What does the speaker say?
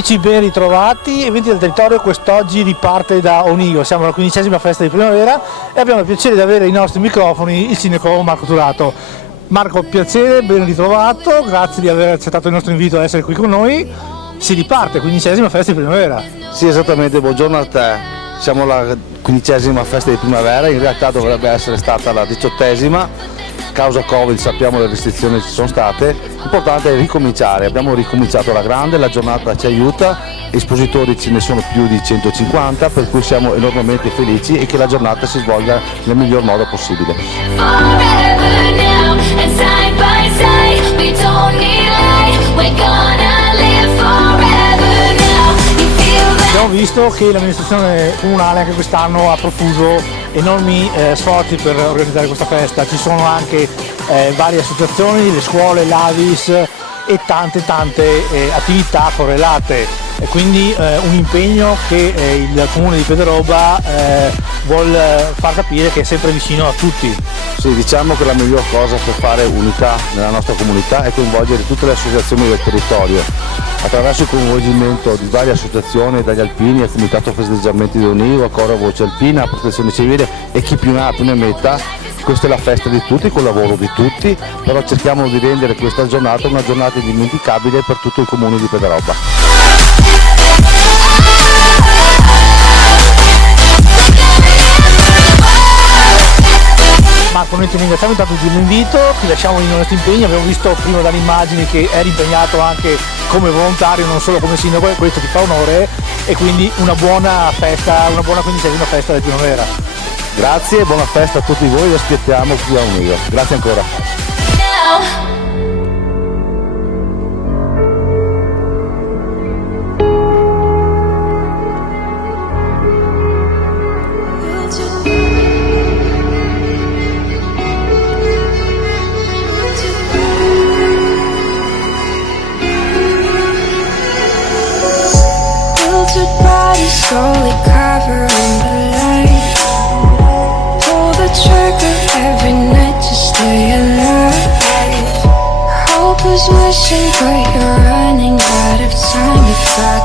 Amici, ben ritrovati, Eventi del Territorio quest'oggi riparte da Onigo, siamo alla 15ª festa di primavera e abbiamo il piacere di avere ai nostri microfoni il sindaco Marco Turato. Marco, piacere, ben ritrovato, grazie di aver accettato il nostro invito ad essere qui con noi. Si riparte, 15ª festa di primavera. Sì, esattamente, buongiorno a te. Siamo alla 15ª festa di primavera, in realtà dovrebbe essere stata la 18ª. Causa Covid sappiamo le restrizioni ci sono state, l'importante è ricominciare, abbiamo ricominciato alla grande, la giornata ci aiuta, espositori ce ne sono più di 150, per cui siamo enormemente felici e che la giornata si svolga nel miglior modo possibile. Abbiamo visto che l'amministrazione comunale anche quest'anno ha profuso enormi sforzi per organizzare questa festa, ci sono anche varie associazioni, le scuole, l'Avis e tante attività correlate, e quindi un impegno che il comune di Pederobba vuol far capire che è sempre vicino a tutti. Sì, diciamo che la miglior cosa per fare unità nella nostra comunità è coinvolgere tutte le associazioni del territorio. Attraverso il coinvolgimento di varie associazioni, dagli alpini al comitato festeggiamenti di Onigo, a Coro Voce Alpina, a Protezione Civile e chi più ne ha più ne metta, questa è la festa di tutti, col lavoro di tutti, però cerchiamo di rendere questa giornata una giornata indimenticabile per tutto il comune di Pederobba. Marco, noi ti ringraziamo intanto di l'invito, ti lasciamo in nostro impegno, abbiamo visto prima dalle immagini che eri impegnato anche come volontario, non solo come sindaco, e questo ti fa onore, e quindi una buona festa, una buona 15ª festa del primavera. Grazie, buona festa a tutti voi, vi aspettiamo qui a Onigo. Grazie ancora. Slowly covering the light. Pull the trigger every night to stay alive. Hope is wishing, but you're running out of time. If I